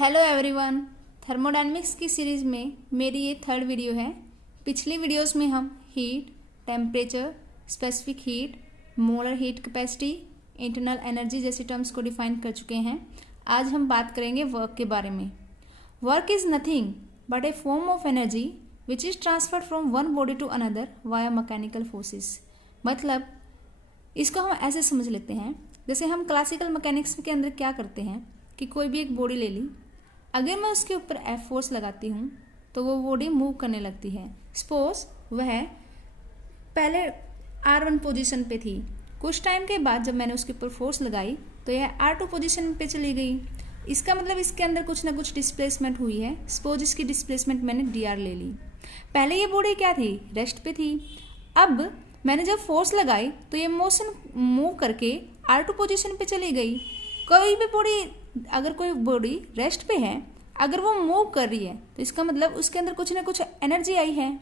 Hello everyone. Thermodynamics की series में मेरी ये थर्ड वीडियो है। पिछली वीडियोस में हम heat, temperature, specific heat, molar heat capacity, internal energy जैसी टर्म्स को डिफाइन कर चुके हैं। आज हम बात करेंगे वर्क के बारे में। Work is nothing but a form of energy which is transferred from one body to another via mechanical forces. मतलब इसको हम ऐसे समझ लेते हैं, जैसे हम क्लासिकल मैकेनिक्स के अंदर क्या करते हैं कि कोई भी एक बॉडी ले ली, अगर मैं उसके ऊपर एफ फोर्स लगाती हूँ तो वो बॉडी मूव करने लगती है। सपोज वह पहले R1 पोजीशन पे थी, कुछ टाइम के बाद जब मैंने उसके ऊपर फोर्स लगाई तो यह R2 पोजीशन पे चली गई। इसका मतलब इसके अंदर कुछ ना कुछ डिस्प्लेसमेंट हुई है। सपोज इसकी डिस्प्लेसमेंट मैंने dr ले ली। पहले ये बॉडी क्या थी, रेस्ट पे थी। अब मैंने जब फोर्स लगाई तो ये मोशन मूव करके R2 पोजीशन पे चली गई। कोई भी बॉडी, अगर कोई बॉडी रेस्ट पे है, अगर वो मूव कर रही है तो इसका मतलब उसके अंदर कुछ ना कुछ एनर्जी आई है।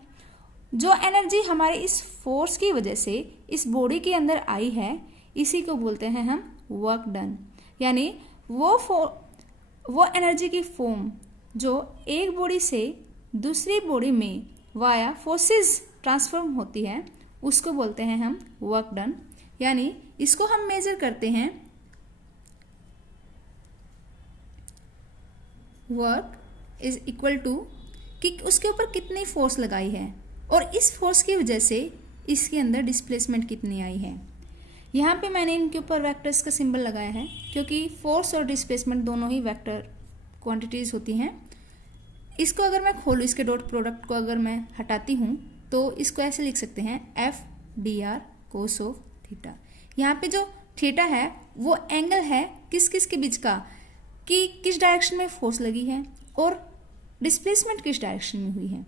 जो एनर्जी हमारे इस फोर्स की वजह से इस बॉडी के अंदर आई है, इसी को बोलते हैं हम वर्क डन। यानी वो एनर्जी की फॉर्म जो एक बॉडी से दूसरी बॉडी में वाया फोर्सेस ट्रांसफॉर्म होती है, उसको बोलते हैं हम वर्क डन। यानी इसको हम मेजर करते हैं वर्क इज इक्वल टू कि उसके ऊपर कितनी फोर्स लगाई है और इस फोर्स की वजह से इसके अंदर डिस्प्लेसमेंट कितनी आई है। यहाँ पे मैंने इनके ऊपर वेक्टर्स का सिंबल लगाया है क्योंकि फोर्स और डिस्प्लेसमेंट दोनों ही वेक्टर क्वांटिटीज होती हैं। इसको अगर मैं खोलूँ, इसके डॉट प्रोडक्ट को अगर मैं हटाती हूँ तो इसको ऐसे लिख सकते हैं F D R cos of theta. यहाँ पे जो थीटा है वो एंगल है किस किस के बीच का, कि किस डायरेक्शन में फोर्स लगी है और डिस्प्लेसमेंट किस डायरेक्शन में हुई है।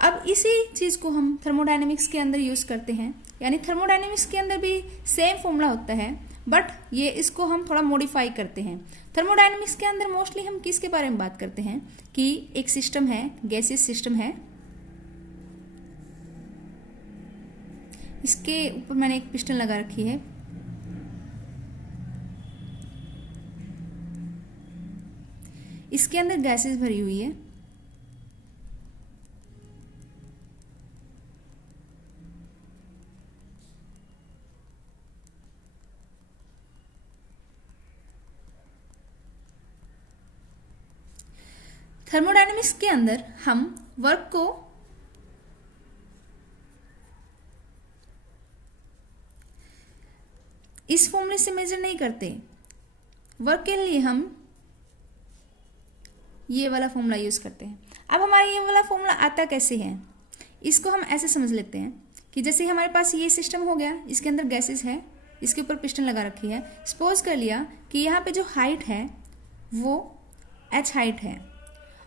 अब इसी चीज़ को हम थर्मोडायनेमिक्स के अंदर यूज़ करते हैं। यानी थर्मोडायनेमिक्स के अंदर भी सेम फॉर्मूला होता है, बट ये इसको हम थोड़ा मॉडिफाई करते हैं। थर्मोडायनेमिक्स के अंदर मोस्टली हम किसके बारे में बात करते हैं कि एक सिस्टम है, गैसियस सिस्टम है, इसके ऊपर मैंने एक पिस्टन लगा रखी है। इसके अंदर गैसेस भरी हुई है। थर्मोडायनेमिक्स के अंदर हम वर्क को इस फॉर्मूले से मेजर नहीं करते। वर्क के लिए हम ये वाला फॉर्मूला यूज़ करते हैं। अब हमारा ये वाला फॉर्मूला आता कैसे है, इसको हम ऐसे समझ लेते हैं कि जैसे हमारे पास ये सिस्टम हो गया, इसके अंदर गैसेस है, इसके ऊपर पिस्टन लगा रखी है। सपोज कर लिया कि यहाँ पे जो हाइट है वो h हाइट है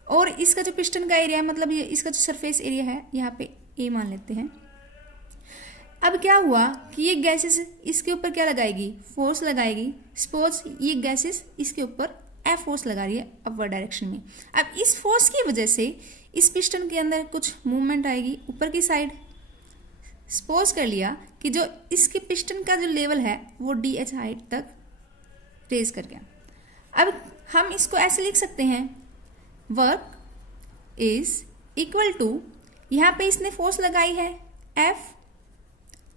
और इसका जो पिस्टन का एरिया है, मतलब ये इसका जो सरफेस एरिया है, यहाँ पे a मान लेते हैं। अब क्या हुआ कि ये गैसेस इसके ऊपर क्या लगाएगी, फोर्स लगाएगी। सपोज ये गैसेस इसके ऊपर एफ फोर्स लगा रही है अपवर्ड डायरेक्शन में। अब इस फोर्स की वजह से इस पिस्टन के अंदर कुछ मूवमेंट आएगी ऊपर की साइड। सपोज कर लिया कि जो इसके पिस्टन का जो लेवल है वो डी एच हाइट तक रेज कर गया। अब हम इसको ऐसे लिख सकते हैं वर्क इज इक्वल टू, यहाँ पे इसने फोर्स लगाई है एफ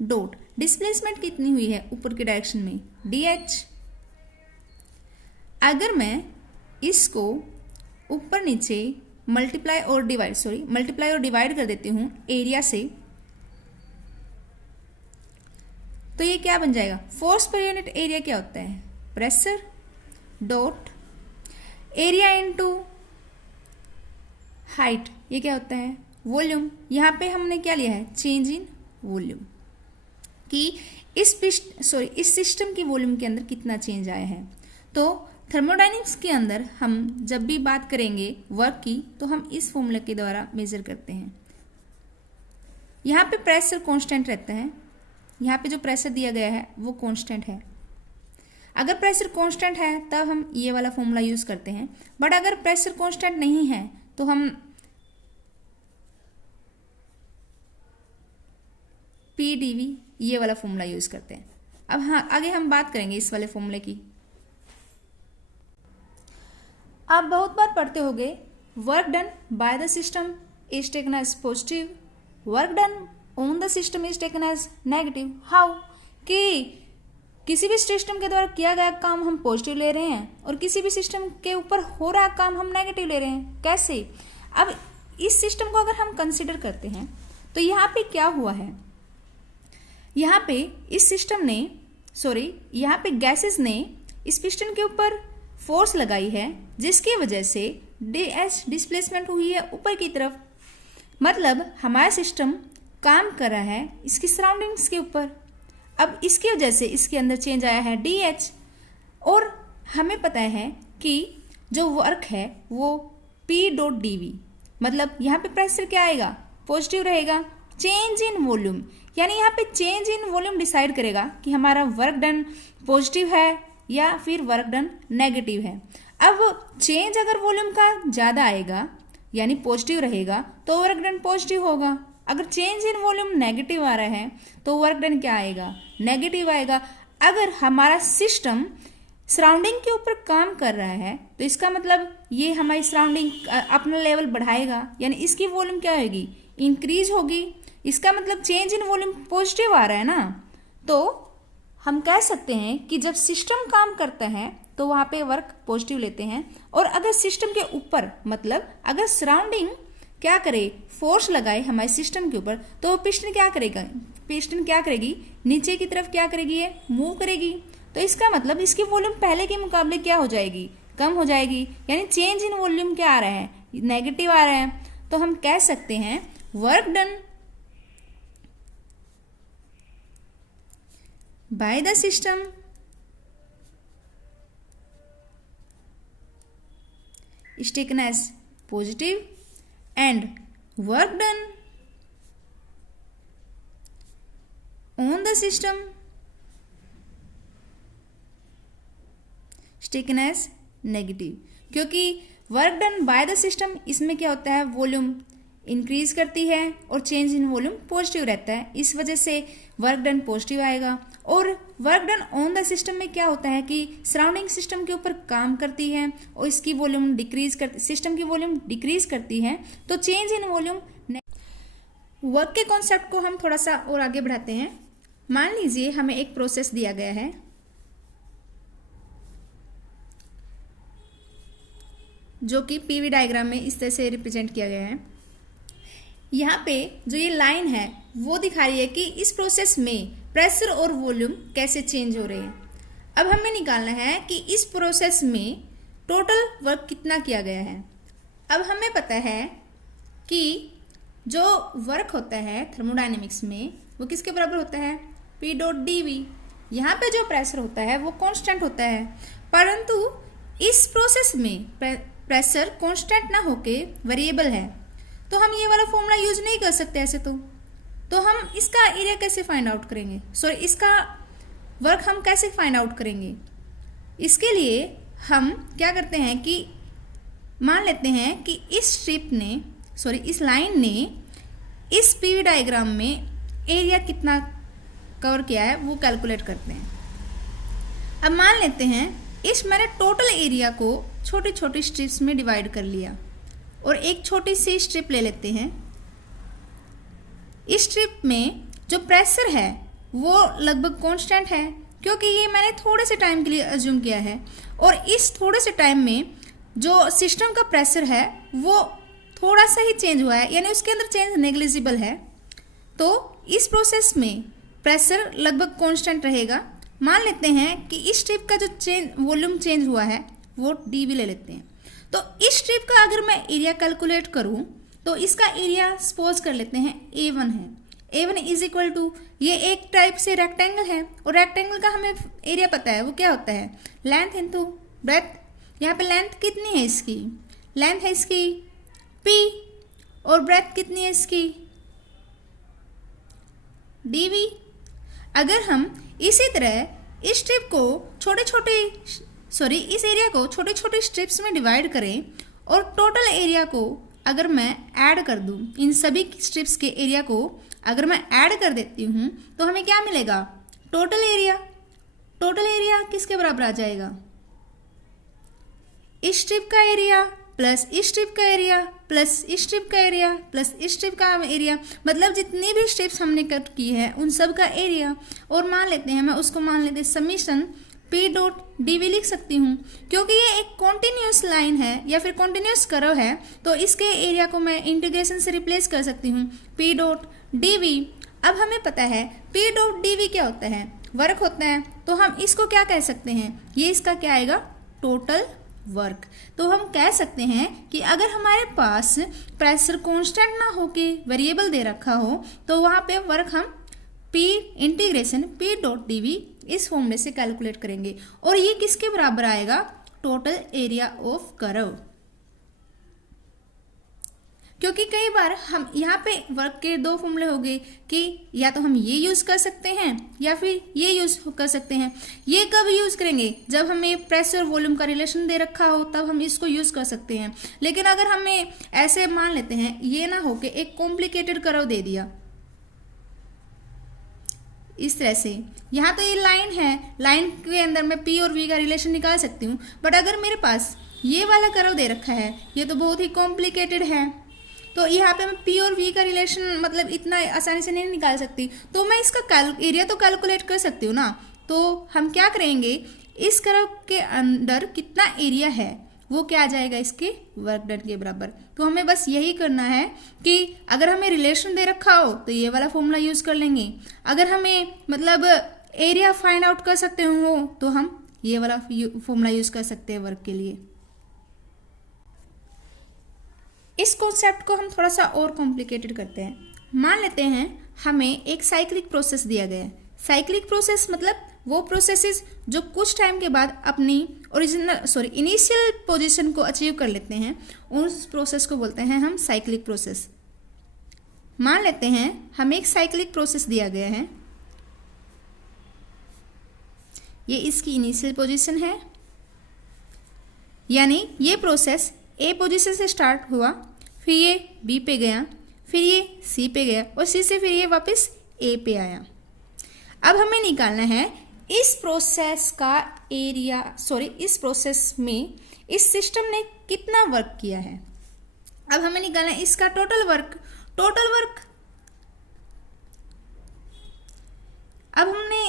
डॉट, डिस्प्लेसमेंट कितनी हुई है ऊपर की डायरेक्शन में डी एच। अगर मैं इसको ऊपर नीचे मल्टीप्लाई और डिवाइड कर देती हूँ एरिया से, तो ये क्या बन जाएगा, फोर्स पर यूनिट एरिया क्या होता है, pressure dot area into height, ये क्या होता है, वॉल्यूम। यहाँ पे हमने क्या लिया है, चेंज इन वॉल्यूम, कि इस सिस्टम की वॉल्यूम के अंदर कितना चेंज आया है। तो थर्मोडायनेमिक्स के अंदर हम जब भी बात करेंगे वर्क की तो हम इस फॉर्मूले के द्वारा मेजर करते हैं। यहाँ पे प्रेशर कांस्टेंट रहता है, यहाँ पे जो प्रेशर दिया गया है वो कांस्टेंट है। अगर प्रेशर कांस्टेंट है तब हम ये वाला फॉर्मूला यूज़ करते हैं, बट अगर प्रेशर कांस्टेंट नहीं है तो हम PdV ये वाला फॉर्मूला यूज़ करते हैं। अब हाँ, आगे हम बात करेंगे इस वाले फॉर्मूले की। आप बहुत बार पढ़ते होंगे work done by the system is taken as positive, work done on the system is taken as negative. How कि किसी भी सिस्टम के द्वारा किया गया काम हम पॉजिटिव ले रहे हैं और किसी भी सिस्टम के ऊपर हो रहा काम हम नेगेटिव ले रहे हैं। कैसे? अब इस सिस्टम को अगर हम कंसिडर करते हैं तो यहाँ पे क्या हुआ है, यहाँ पे इस सिस्टम ने यहाँ पे गैसेस ने इस पिस्टन के ऊपर फोर्स लगाई है जिसकी वजह से डीएच डिस्प्लेसमेंट हुई है ऊपर की तरफ। मतलब हमारा सिस्टम काम कर रहा है इसकी सराउंडिंग्स के ऊपर। अब इसकी वजह से इसके अंदर चेंज आया है डीएच, और हमें पता है कि जो वर्क है वो पी डॉट डी, मतलब यहाँ पे प्रेशर क्या आएगा, पॉजिटिव रहेगा। चेंज इन वॉल्यूम, यानी यहाँ पे चेंज इन वॉल्यूम डिसाइड करेगा कि हमारा वर्क डन पॉजिटिव है या फिर वर्क डन नेगेटिव है। अब चेंज अगर वॉल्यूम का ज़्यादा आएगा यानी पॉजिटिव रहेगा तो वर्क डन पॉजिटिव होगा। अगर चेंज इन वॉल्यूम नेगेटिव आ रहा है तो वर्क डन क्या आएगा, नेगेटिव आएगा। अगर हमारा सिस्टम सराउंडिंग के ऊपर काम कर रहा है तो इसका मतलब ये हमारी सराउंडिंग अपना लेवल बढ़ाएगा, यानी इसकी वॉल्यूम क्या होगी, इंक्रीज होगी। इसका मतलब चेंज इन वॉल्यूम पॉजिटिव आ रहा है ना, तो हम कह सकते हैं कि जब सिस्टम काम करता है तो वहाँ पे वर्क पॉजिटिव लेते हैं। और अगर सिस्टम के ऊपर, मतलब अगर सराउंडिंग क्या करे, फोर्स लगाए हमारे सिस्टम के ऊपर, तो पिस्टन क्या करेगा, पिस्टन क्या करेगी, नीचे की तरफ क्या करेगी, ये मूव करेगी। तो इसका मतलब इसकी वॉल्यूम पहले के मुकाबले क्या हो जाएगी, कम हो जाएगी, यानी चेंज इन वॉल्यूम क्या आ रहा है, नेगेटिव आ रहा है। तो हम कह सकते हैं work done by the system is taken as positive and work done on the system is taken as negative। क्योंकि work done by the system इसमें क्या होता है, वॉल्यूम इंक्रीज करती है और चेंज इन वॉल्यूम पॉजिटिव रहता है, इस वजह से वर्क डन पॉजिटिव आएगा। और work done on the system में क्या होता है कि सराउंडिंग सिस्टम के ऊपर काम करती है और इसकी वॉल्यूम डिक्रीज करती, सिस्टम की वॉल्यूम डिक्रीज करती है, तो चेंज इन वॉल्यूम। वर्क के कॉन्सेप्ट को हम थोड़ा सा और आगे बढ़ाते हैं। मान लीजिए हमें एक प्रोसेस दिया गया है, जो कि पीवी डायग्राम में इस तरह से रिप्रेजेंट किया गया है। यहाँ पे जो ये लाइन है वो दिखा रही है कि इस प्रोसेस में प्रेशर और वॉल्यूम कैसे चेंज हो रहे हैं। अब हमें निकालना है कि इस प्रोसेस में टोटल वर्क कितना किया गया है। अब हमें पता है कि जो वर्क होता है थर्मोडायनेमिक्स में वो किसके बराबर होता है, P डॉट डी वी। यहाँ पे जो प्रेशर होता है वो कांस्टेंट होता है, परंतु इस प्रोसेस में प्रेशर कांस्टेंट ना होके वेरिएबल है, तो हम ये वाला फॉर्मूला यूज नहीं कर सकते ऐसे। तो हम इसका एरिया कैसे फाइंड आउट करेंगे, सॉरी इसका वर्क हम कैसे फाइंड आउट करेंगे। इसके लिए हम क्या करते हैं कि मान लेते हैं कि इस स्ट्रिप ने, सॉरी इस लाइन ने इस पीवी डायग्राम में एरिया कितना कवर किया है वो कैलकुलेट करते हैं। अब मान लेते हैं इस मैंने टोटल एरिया को छोटी छोटी स्ट्रिप्स में डिवाइड कर लिया और एक छोटी सी स्ट्रिप ले लेते हैं। इस स्ट्रिप में जो प्रेशर है वो लगभग कांस्टेंट है, क्योंकि ये मैंने थोड़े से टाइम के लिए अज्यूम किया है, और इस थोड़े से टाइम में जो सिस्टम का प्रेशर है वो थोड़ा सा ही चेंज हुआ है, यानी उसके अंदर चेंज नेग्लिजिबल है। तो इस प्रोसेस में प्रेशर लगभग कांस्टेंट रहेगा। मान लेते हैं कि इस स्ट्रिप का जो वॉल्यूम चेंज हुआ है वो डीवी ले लेते हैं। तो इस स्ट्रिप का अगर मैं एरिया कैलकुलेट करूं तो इसका एरिया सपोज कर लेते हैं A1 है। A1 इज इक्वल टू, ये एक टाइप से रेक्टेंगल है और रेक्टेंगल का हमें एरिया पता है वो क्या होता है, लेंथ इनटू ब्रेथ। यहाँ पे लेंथ कितनी है इसकी, लेंथ है इसकी P, और ब्रेथ कितनी है इसकी dV। अगर हम इसी तरह इस स्ट्रिप को इस एरिया को छोटे छोटे स्ट्रिप्स में डिवाइड करें और टोटल एरिया को अगर मैं ऐड कर दूं, इन सभी स्ट्रिप्स के एरिया को अगर मैं ऐड कर देती हूं तो हमें क्या मिलेगा, टोटल एरिया। टोटल एरिया किसके बराबर आ जाएगा, इस स्ट्रिप का एरिया प्लस इस स्ट्रिप का एरिया प्लस इस स्ट्रिप का एरिया प्लस इस स्ट्रिप का एरिया, मतलब जितनी भी स्ट्रिप्स हमने कट की है उन सब का एरिया। और मान लेते हैं, मैं उसको मान लेते हैं समीशन P डॉट dv लिख सकती हूँ, क्योंकि ये एक कॉन्टिन्यूस लाइन है या फिर कॉन्टिन्यूस कर्व है, तो इसके एरिया को मैं इंटीग्रेशन से रिप्लेस कर सकती हूँ P डॉट dv। अब हमें पता है P डॉट dv क्या होता है, वर्क होता है, तो हम इसको क्या कह सकते हैं, ये इसका क्या आएगा, टोटल वर्क। तो हम कह सकते हैं कि अगर हमारे पास प्रेशर कांस्टेंट ना होके वेरिएबल दे रखा हो तो वहाँ पे वर्क हम P integration P dot dv इस फॉर्मूले से कैलकुलेट करेंगे, और ये किसके बराबर आएगा, टोटल एरिया ऑफ कर्व। क्योंकि कई बार हम यहाँ पे वर्क के दो फॉर्मूले हो गए कि या तो हम ये यूज कर सकते हैं या फिर ये यूज कर सकते हैं। ये कब यूज करेंगे, जब हमें प्रेशर वॉल्यूम का रिलेशन दे रखा हो तब हम इसको यूज कर सकते हैं। लेकिन अगर हमें ऐसे मान लेते हैं, ये ना हो के एक कॉम्प्लिकेटेड कर्व दे दिया इस तरह से, यहाँ तो ये लाइन है, लाइन के अंदर मैं P और V का रिलेशन निकाल सकती हूँ, बट अगर मेरे पास ये वाला कर्व दे रखा है, ये तो बहुत ही कॉम्प्लिकेटेड है, तो यहाँ पे मैं P और V का रिलेशन मतलब इतना आसानी से नहीं निकाल सकती, तो मैं इसका एरिया तो कैलकुलेट कर सकती हूँ ना। तो हम क्या करेंगे, इस कर्व के अंदर कितना एरिया है वो क्या आ जाएगा, इसके वर्क डन के बराबर। तो हमें बस यही करना है कि अगर हमें रिलेशन दे रखा हो तो ये वाला फॉर्मूला यूज कर लेंगे, अगर हमें मतलब एरिया फाइंड आउट कर सकते हो तो हम ये वाला फॉर्मूला यूज कर सकते हैं वर्क के लिए। इस कॉन्सेप्ट को हम थोड़ा सा और कॉम्प्लिकेटेड करते हैं। मान लेते हैं हमें एक साइक्लिक प्रोसेस दिया गया है। साइक्लिक प्रोसेस मतलब वो प्रोसेसेस जो कुछ टाइम के बाद अपनी इनिशियल पोजीशन को अचीव कर लेते हैं, उस प्रोसेस को बोलते हैं हम साइक्लिक प्रोसेस। मान लेते हैं हमें एक साइक्लिक प्रोसेस दिया गया है, ये इसकी इनिशियल पोजीशन है, यानी ये प्रोसेस ए पोजीशन से स्टार्ट हुआ, फिर ये बी पे गया, फिर ये सी पे गया और सी से फिर ये वापस ए पे आया। अब हमें निकालना है इस प्रोसेस का एरिया, इस प्रोसेस में इस सिस्टम ने कितना वर्क किया है। अब हमें निकालना है इसका टोटल वर्क। अब हमने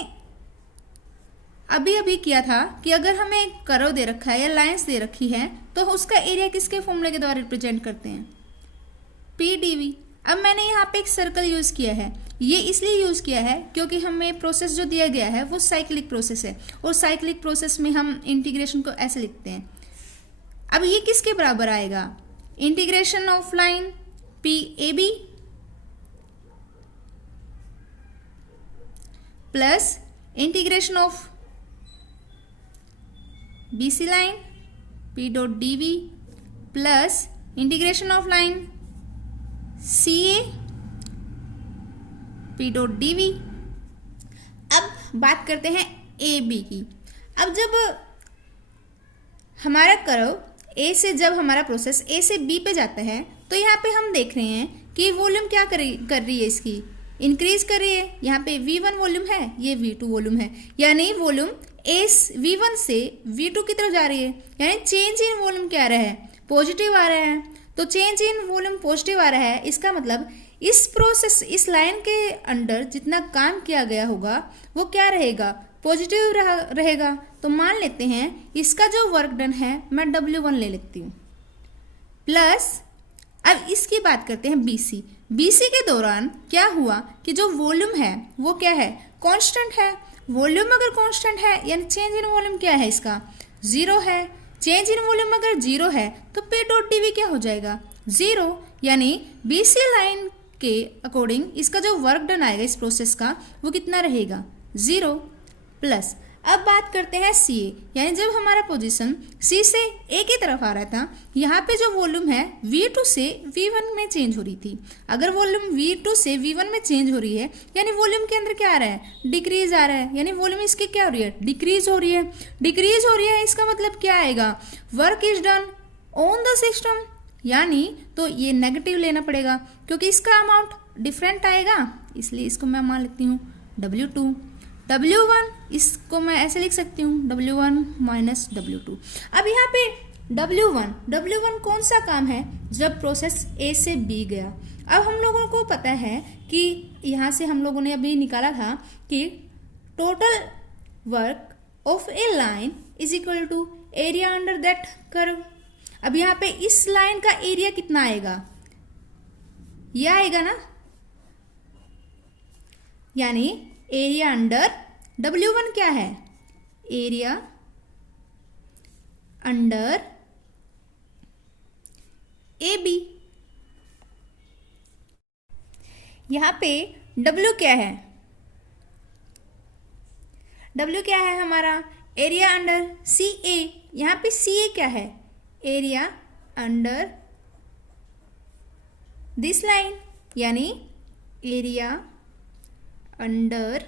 अभी किया था कि अगर हमें एक कर्व दे रखा है या लाइंस दे रखी है तो उसका एरिया किसके फॉर्मूले के द्वारा रिप्रेजेंट करते हैं, P dv। अब मैंने यहाँ पे एक सर्कल यूज किया है, ये इसलिए यूज किया है क्योंकि हमें प्रोसेस जो दिया गया है वो साइक्लिक प्रोसेस है, और साइक्लिक प्रोसेस में हम इंटीग्रेशन को ऐसे लिखते हैं। अब ये किसके बराबर आएगा, integration of line P AB plus integration of BC line P dot dv plus integration of line CA P dot dv। अब बात करते हैं AB की। अब जब हमारा कर्व A से, जब हमारा प्रोसेस A से B पे जाता है तो यहाँ पे हम देख रहे हैं कि वॉल्यूम क्या कर रही है, इसकी इंक्रीज कर रही है। यहाँ पे V1 वॉल्यूम है, ये V2 वॉल्यूम है, यानी वॉल्यूम V1 से V2 की तरफ जा रही है, यानी चेंज इन वॉल्यूम क्या आ रहा है, पॉजिटिव आ रहा है। तो चेंज इन वॉल्यूम पॉजिटिव आ रहा है, इसका मतलब इस प्रोसेस, इस लाइन के अंदर जितना काम किया गया होगा वो क्या रहेगा, पॉजिटिव रहेगा। तो मान लेते हैं इसका जो वर्क डन है मैं W1 ले लेती हूँ, प्लस अब इसकी बात करते हैं BC के दौरान क्या हुआ कि जो वॉल्यूम है वो क्या है, कांस्टेंट है। वॉल्यूम अगर कांस्टेंट है यानी चेंज इन वॉल्यूम क्या है, इसका 0 है। चेंज इन वॉल्यूम अगर 0 है तो P डॉट dv क्या हो जाएगा, 0, यानी BC लाइन के अकॉर्डिंग इसका जो वर्क डन आएगा इस प्रोसेस का वो कितना रहेगा, 0 प्लस। अब बात करते हैं CA, यानी जब हमारा पोजीशन C से A की तरफ आ रहा था, यहाँ पे जो वॉल्यूम है V2 से V1 में चेंज हो रही थी। अगर वॉल्यूम V2 से V1 में चेंज हो रही है यानी वॉल्यूम के अंदर क्या आ रहा है, डिक्रीज आ रहा है, यानी वॉल्यूम इसकी क्या हो रही है, डिक्रीज हो रही है। इसका मतलब क्या आएगा, work is done on the system, यानी तो ये नेगेटिव लेना पड़ेगा क्योंकि इसका अमाउंट डिफरेंट आएगा, इसलिए इसको मैं मान लेती हूँ W2। W1 इसको मैं ऐसे लिख सकती हूँ W1 माइनस W2। अब यहाँ पे W1 कौन सा काम है, जब प्रोसेस ए से बी गया। अब हम लोगों को पता है कि यहाँ से हम लोगों ने अभी निकाला था कि total work of a line is equal to area under that curve. अब यहाँ पे इस लाइन का एरिया कितना आएगा, यह आएगा ना, यानी एरिया अंडर W1 क्या है, एरिया अंडर ए बी। यहां पे W क्या है, W क्या है हमारा, एरिया अंडर सी ए। यहां पे सी ए क्या है, एरिया अंडर दिस लाइन, यानी एरिया अंडर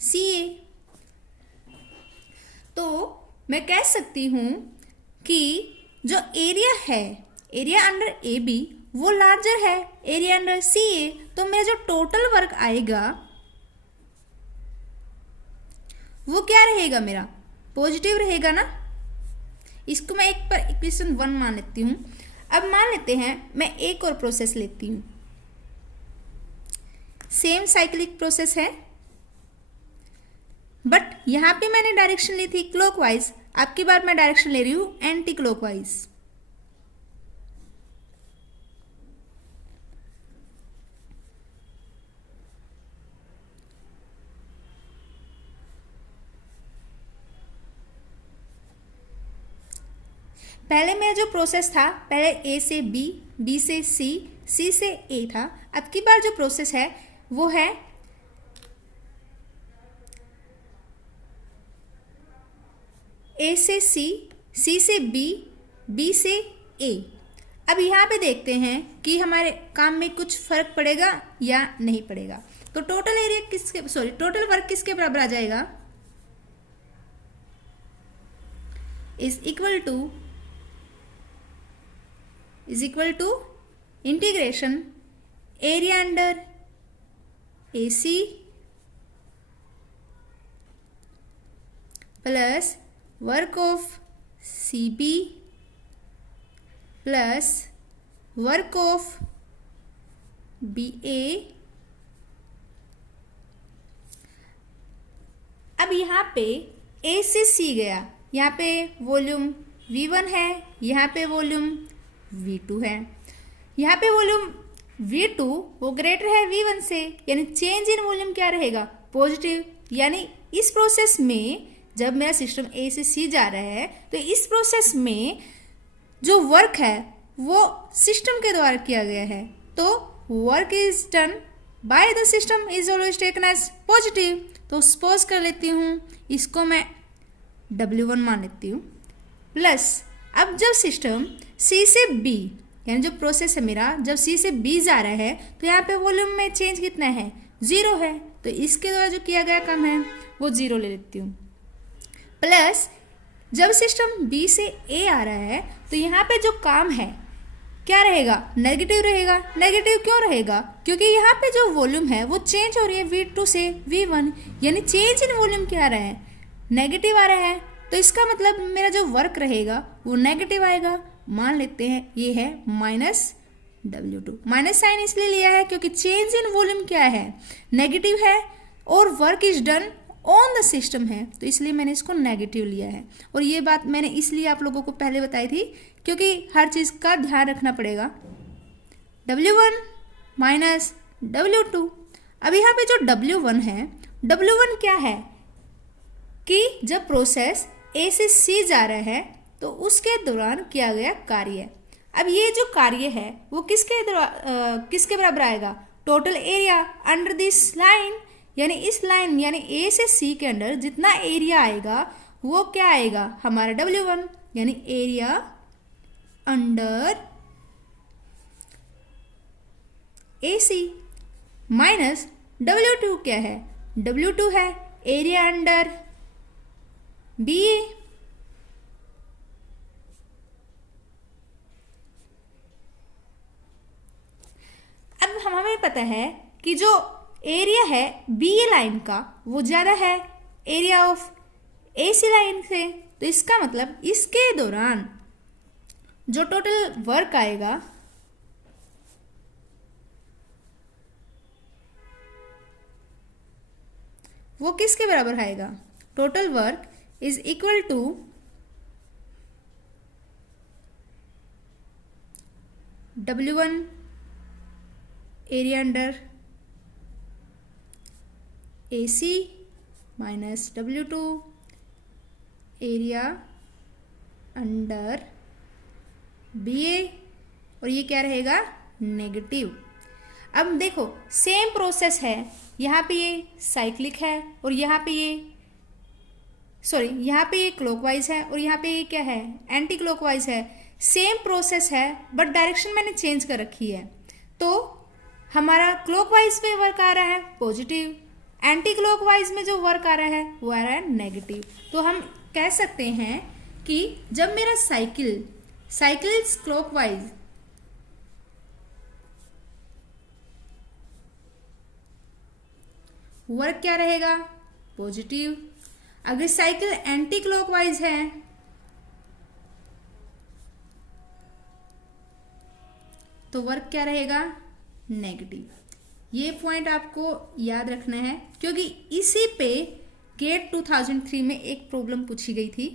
सी ए। तो मैं कह सकती हूं कि जो एरिया है, एरिया अंडर ए बी, वो लार्जर है एरिया अंडर सी ए। तो मेरा जो टोटल वर्क आएगा वो क्या रहेगा, मेरा पॉजिटिव रहेगा ना। इसको मैं एक पर इक्वेशन 1 मान लेती हूं। अब मान लेते हैं मैं एक और प्रोसेस लेती हूं, सेम साइक्लिक प्रोसेस है, बट यहां पे मैंने डायरेक्शन ली थी क्लॉकवाइज, अब की बार मैं डायरेक्शन ले रही हूं एंटी क्लॉकवाइज। पहले मेरा जो प्रोसेस था, पहले ए से बी, बी से सी, सी से ए था। अब की बार जो प्रोसेस है वो है ए से सी, सी से बी, बी से ए। अब यहाँ पे देखते हैं कि हमारे काम में कुछ फर्क पड़ेगा या नहीं पड़ेगा। तो टोटल एरिया किसके, सॉरी टोटल वर्क किसके बराबर आ जाएगा, is equal to integration area under A C plus work of C B plus work of B A. अब यहाँ पे ए से सी गया, यहाँ पे वॉल्यूम V1 है, यहाँ पे वॉल्यूम V2 है। यहाँ पे वॉल्यूम V2 वो ग्रेटर है V1 से, यानी चेंज इन वॉल्यूम क्या रहेगा, पॉजिटिव। यानी इस प्रोसेस में जब मेरा सिस्टम ए से सी जा रहा है तो इस प्रोसेस में जो वर्क है वो सिस्टम के द्वारा किया गया है, तो work is done by the system is always taken as positive. तो सपोज कर लेती हूँ, इसको मैं W1 मान लेती हूँ, प्लस अब जब सिस्टम C से B, यानी जो प्रोसेस है मेरा जब C से B जा रहा है तो यहाँ पे वॉल्यूम में चेंज कितना है, 0 है। तो इसके द्वारा जो किया गया काम है वो 0 ले लेती हूँ। प्लस जब सिस्टम B से A आ रहा है तो यहाँ पे जो काम है क्या रहेगा, नेगेटिव रहेगा। नेगेटिव क्यों रहेगा, क्योंकि यहाँ पे जो वॉल्यूम है वो चेंज हो रही है V2 से V1, यानी चेंज इन वॉल्यूम क्या आ रहा है, नेगेटिव आ रहा है। तो इसका मतलब मेरा जो वर्क रहेगा वो नेगेटिव आएगा। मान लेते हैं ये है -W2। माइनस साइन इसलिए लिया है क्योंकि चेंज इन वॉल्यूम क्या है, नेगेटिव है, और work is done on the system है, तो इसलिए मैंने इसको नेगेटिव लिया है। और ये बात मैंने इसलिए आप लोगों को पहले बताई थी क्योंकि हर चीज़ का ध्यान रखना पड़ेगा। W1 minus W2। अब यहाँ पे जो W1 है, W1 क्या है कि जब प्रोसेस A से C जा रहा है तो उसके दौरान किया गया कार्य। अब ये जो कार्य है वो किसके बराबर आएगा, total area under this line, यानी इस लाइन यानी A से C के अंदर जितना एरिया आएगा वो क्या आएगा, हमारा W1, यानी area under AC minus W2 क्या है, W2 है एरिया अंडर BA। अब हमें पता है कि जो एरिया है BA लाइन का वो ज़्यादा है एरिया ऑफ AC लाइन से, तो इसका मतलब इसके दौरान जो टोटल वर्क आएगा वो किसके बराबर आएगा? Total work is equal to W1 area under AC minus W2 area under BA, और ये क्या रहेगा? नेगेटिव। अब देखो सेम प्रोसेस है, यहाँ पे ये साइक्लिक है और यहाँ पे ये यहाँ पे ये क्लॉकवाइज है और यहाँ पे ये क्या है? एंटी क्लॉकवाइज है। सेम प्रोसेस है बट डायरेक्शन मैंने चेंज कर रखी है। तो हमारा क्लॉकवाइज पे वर्क आ रहा है पॉजिटिव, एंटी क्लॉकवाइज में जो वर्क आ रहा है वो आ रहा है नेगेटिव। तो हम कह सकते हैं कि जब मेरा साइकिल क्लॉकवाइज वर्क क्या रहेगा? पॉजिटिव। अगर साइकिल एंटी क्लॉकवाइज है तो वर्क क्या रहेगा? नेगेटिव। ये पॉइंट आपको याद रखना है क्योंकि इसी पे गेट 2003 में एक प्रॉब्लम पूछी गई थी।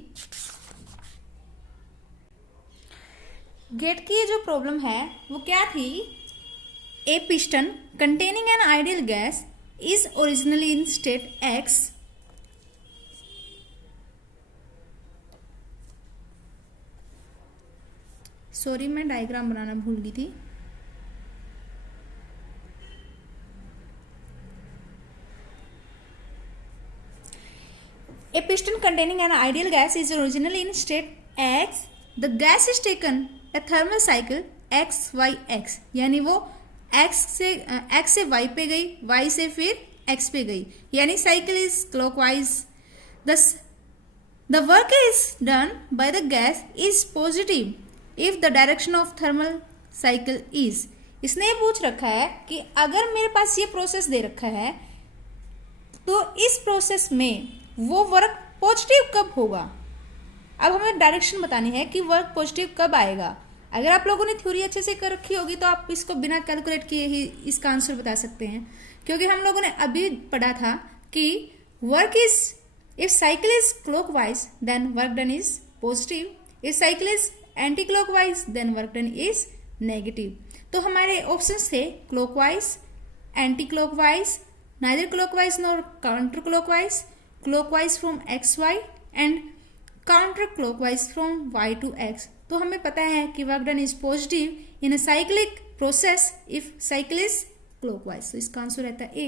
गेट की ये जो प्रॉब्लम है वो क्या थी? ए piston containing an ideal gas is originally in state X sorry मैं डायग्राम बनाना भूल गई थी। A piston containing an ideal gas is originally in state X. The gas is taken a thermal cycle XYX, यानी वो X से Y पे गई, Y से फिर X पे गई, यानी cycle is clockwise. The work is done by the gas is positive if the direction of thermal cycle is. इसने ये पूछ रखा है कि अगर मेरे पास ये प्रोसेस दे रखा है तो इस प्रोसेस में वो वर्क पॉजिटिव कब होगा। अब हमें डायरेक्शन बतानी है कि वर्क पॉजिटिव कब आएगा। अगर आप लोगों ने थ्योरी अच्छे से कर रखी होगी तो आप इसको बिना कैलकुलेट किए ही इसका आंसर बता सकते हैं, क्योंकि हम लोगों ने अभी पढ़ा था कि work is if cycle is clockwise then work done is positive, if cycle is anti clockwise then work done is negative. तो हमारे ऑप्शंस थे clockwise, anti clockwise, neither clockwise nor counter clockwise, clockwise from XY and counter clockwise from Y to X। तो हमें पता है कि work done is positive in a cyclic process if cycle is clockwise. तो इसका answer रहता है A।